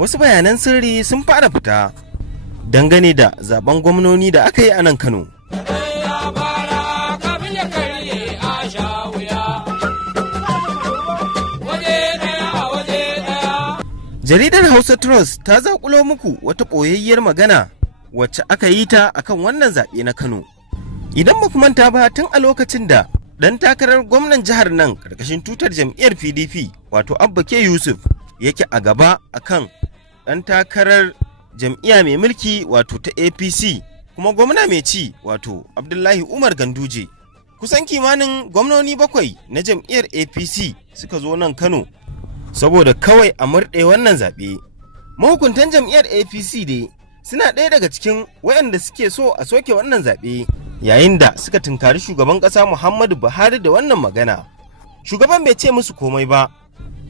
wasu bayanan sirri sun fara fita dangane da zaben gwamnoni da aka yi a nan Kano. Jaridar Hausa Trust ta zaƙulo muku wata ɓoyayyiyar magana wacce aka yi ta akan wannan zaɓe na Kano. Idan ba ku manta ba, tun a lokacin da ɗan takarar gwamnan jihar nan ƙarƙashin tutar jam'iyyar PDP wato Abba K Yusuf yake a gaba akan ɗan takarar jam'iyya mai mulki wato ta APC kuma gwamna mai ci wato Abdullahi Umar Ganduje. Kusan kimanin gwamnoni 7 na jam'iyyar APC suka zo nan Kano saboda kawai a murɗe wannan zaɓe. Mahukuntan jam'iyyar APC dai suna ɗaya daga cikin waɗanda suke so a soke wannan zaɓe, yayin da suka tunkari shugaban ƙasa Muhammadu Buhari da wannan magana. Shugaban bai ce musu komai ba,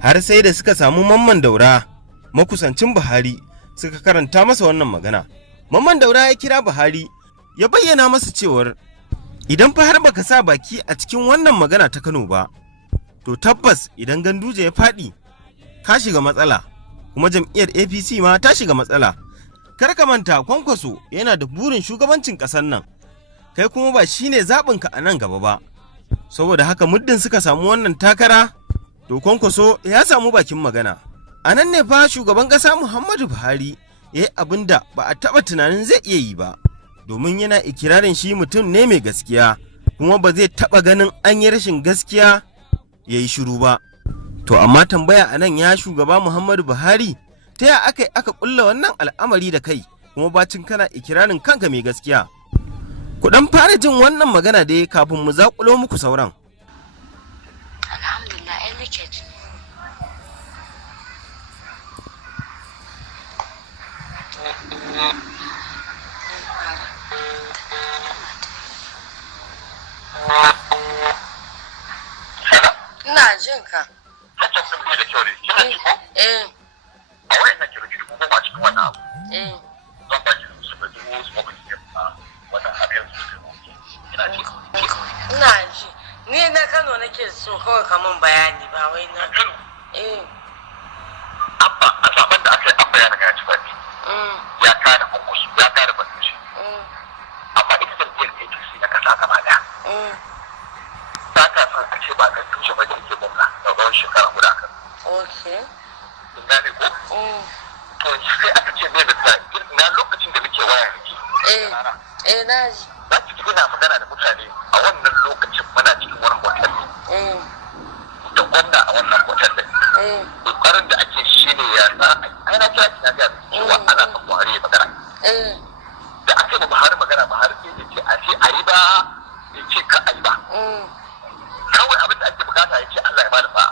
har sai da suka samu Mamman Daura, makusancin Buhari, suka karanta masa wannan magana. Mamman Daura ya kira Buhari ya bayyana masa cewar idan fa har baka sa baki a cikin wannan magana ta Kano ba, to tabbas idan Ganduje ya faɗi ka shiga matsala, kuma jam'iyyar APC ma ta shiga matsala. Kar ka manta Kwankwaso yana da burin shugabancin ƙasar nan, kai kuma ba shine zaɓinka a nan gaba ba. Saboda haka muddin suka samu wannan takara, to Kwankwaso ya samu bakin magana. A nan ne fa shugaban ƙasa Muhammadu Buhari ya yi abin da ba a taɓa tunanin zai iya yi ba, domin yana ikirarin shi mutum ne mai gaskiya, kuma ba zai taɓa ganin an yi rashin gaskiya ya yi shiru ba. To amma tambaya a nan, ya shugaba Muhammadu Buhari, ta ya aka ƙulla wannan al'amari da kai, kuma bacin kana ikirarin kanka mai gaskiya? Ku ɗan fara jin wannan magana dai kafin mu zaƙulo muku sauran. Alhamdulillah, ai nake ji. Ina jin ka. Hakan sun bai da kyau ne. Kina ji ko? A wayan nan kiro kiro kuma a cikin wannan abu. Zan ba ki su da dubu su ba ki wannan abin su. Kina ji? Ina ji. Ni na Kano nake so kawai ka min bayani ba wai na. Abba, a zaben da aka yi Abba ya riga ya ci fadi. Ya kada Kwankwaso, ya kada Ganduje. Amma ita jam'iyyar APC na kasa gaba daya. Ta ta san a ce ba Ganduje ba da yake gwamna da tsawon shekara guda kan. Okay. Kun gane ko? To sai aka ce bai da na lokacin da muke waya da ke. Na ji. Za ki ji ina magana da mutane a wannan lokacin muna cikin wani hotel da gwamna a wannan hotel din. Kokarin da ake shi ne ya za a na kira kina ga cewa ana son Buhari ya magana. Da aka yi Buhari magana, Buhari sai ya ce a ce a yi ba, ya ce ka a yi ba. Kawai abin da ake bukata ya ce Allah ya bada sa'a.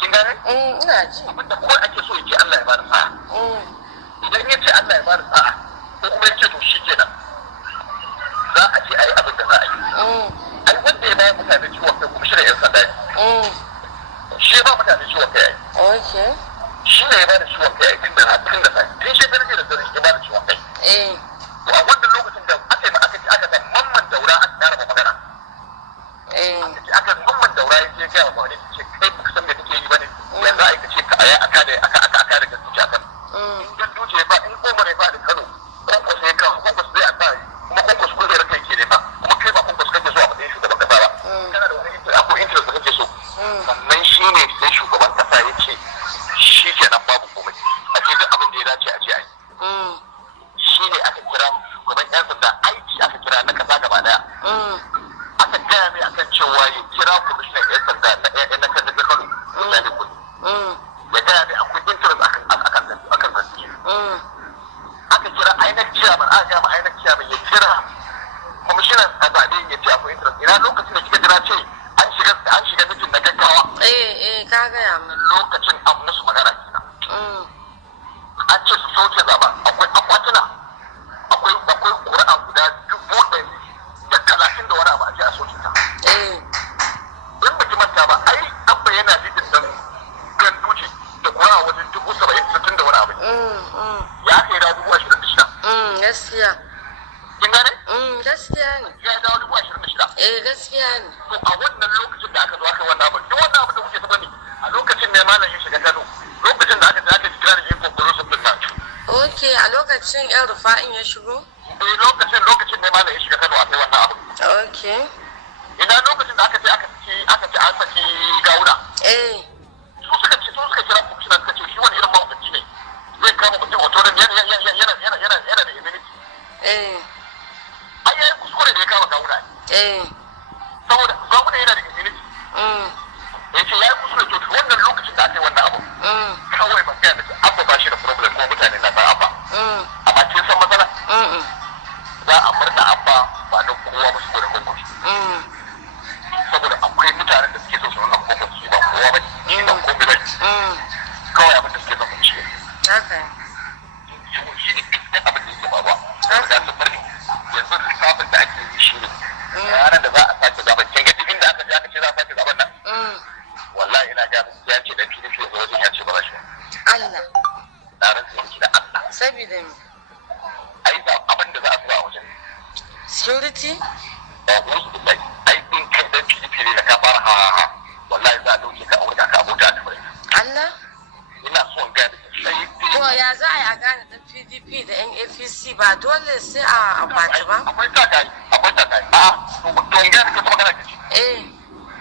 Kin gane? Ina ji. Abin da kawai ake so ya ce Allah ya bada sa'a. Idan ya ce Allah ya bada sa'a, ko kuma ya ce to shi kenan, za a ce a yi abin da za a yi. Ai wanda ya bayar mutane ciwon kai kuma shi da 'yan sanda ne. Shi ya ba mutane ciwon kai. Okay. Shi ne ya bada ciwon kai tun da sai. Tun shekarar da dare ya bada ciwon kai. To a wannan lokacin da aka san Mamman Daura aka ƙara ma magana. Aka Mamman Daura ya ce gaya wa ne ce kai ba san me kake yi bane. Yanzu aka ce ka aya aka da Ganduje a Kano. Ganduje ba in Umar ya ba da Kano, Kwankwaso ya kawo, Kwankwaso zai alfahari, kuma Kwankwaso kun da kai ke ne ba, kuma kai ba Kwankwaso kake so a matsayin shugaban kasa ba. Kana da wani akwai interest da kake so. Sannan shi ne sai shugaban kasa ya ce shi kenan babu komai. A ce duk abin da ya dace a ce a yi. Shi ne aka kira shugaban 'yan sanda aiki aka kira na kasa gaba daya. Aka gaya mai akan cewa ya kira kwamishinan 'yan sanda na kan daga Kano, mutane kudi. Ya gaya mai akwai interest akan gaske. Aka kira INEC chairman, aka gaya ma INEC chairman ya kira kwamishinan a zaɓe ya ce akwai interest. Ina lokacin da kika jira ce an shiga mitin na gaggawa. Ka gaya min. Lokacin abu musu magana kenan. An ce su soke zaɓen, akwai akwatuna, akwai ƙuri'a guda 130 da wani abu a ce a soke ta. In ba ki manta ba, ai Abba yana lidin ɗan Ganduje da ƙuri'a wajen 70,60 da wani abu. Ya kai da 26,000. Gaskiya. Kin gane? Gaskiya ne. Ya dawo 26,000. Gaskiya ne. To a wannan lokacin da aka zo aka wannan abu, duk wannan abu da kuke ta bane a lokacin ne malam ya shiga Kano, lokacin da aka ji kira da Okay, a lokacin yan rufa'in ya shigo? lokacin ne malam ya shiga Kano a kai wannan abu. Okay. Ina lokacin da aka ce an saki Gawuna. Su suka kira kwamishina suka ce shi wani irin mahaukaci ne zai kama mutum autorin yana da immunity. Ai yayin kuskure da ya kama Gawuna. Saboda Gawuna yana da immunity. Ya ce yayin kuskure to wannan lokacin da aka yi wannan abu. Kawai ban gaya miki abba ba shi da problem ko mutane na san abba. Amma kin san matsala? Za a murna abba ba don kowa ba su da kwakwaci. Saboda akwai mutanen da suke so su nuna kwakwaci ba kowa ba ne ba komai ba ne. Kawai abin da suke son kwaci. Shi ne duk abin da yake faruwa. Da su bari yanzu lissafin da ake yi shi ne. Ranar da za a sake zaben kin ga duk inda aka je aka ce za a sake zaben nan. Wallahi ina ga ya ce dan PDP ya zo wajen ya ce ba za shi ba. Allah. Na rantsa miki da Allah. Sabida me? Ai da abin da za a zuwa wajen. Security? Wasu billahi ai din kai dan PDP ne da ka fara ha wallahi za a dauke ka aure ka abota ta fure. Allah? Ina so in ga sai To ya za a yi a gane dan PDP da yan APC ba dole sai a akwati ba? akwai takai. To in ga ka kuma kana kici.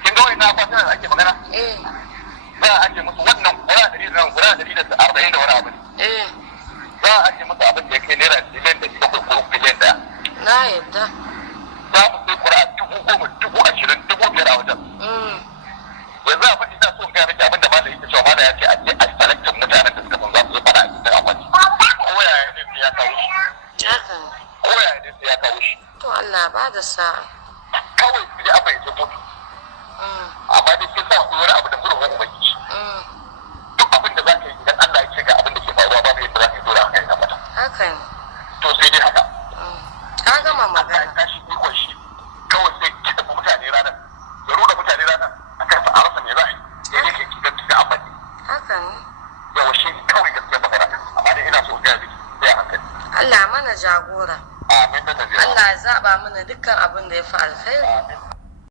Kin ga wannan akwati da ake magana? Za a ake musu wannan gura da nan gura da 40 da wani abu. Za a ake musu abin da yake naira biliyan da 7 ko biliyan daya. Na yadda. Za mu sai kura 10,000, 20,000, 5,000 a wajen. Yanzu abin da ina so in ga miki abin da malai yake cewa malai ya ce a je a selectin mutanen da suka san za su yi fara a cikin akwati. Ko yaya ne sai ya kawo shi. Ko yaya ne sai ya kawo shi. To Allah ba da sa'a. Kawai sai dai abin ya ce mutu. Amma dai sai sa ku wani abu da gurin wani ubangiji. Duk abin da za ka yi idan Allah ya ce ga abin da ke faruwa babu yadda za ka yi dole haka ya tabbata. Haka ne. To sai dai haka. Ka gama Allah ya magana. tashi ikon shi kawai sai kiɗa mutane ranar. Ya ruɗa mutane ranar a kan a rasa me za a yi. Sai dai ke kiga amfani. Haka ne. Yawa shi kawai gaskiya magana. Amma dai ina so ga miki sai a hankali. Allah mana jagora. Amin da tafiya. Allah ya zaba mana dukkan abin da ya fi alkhairi. Amin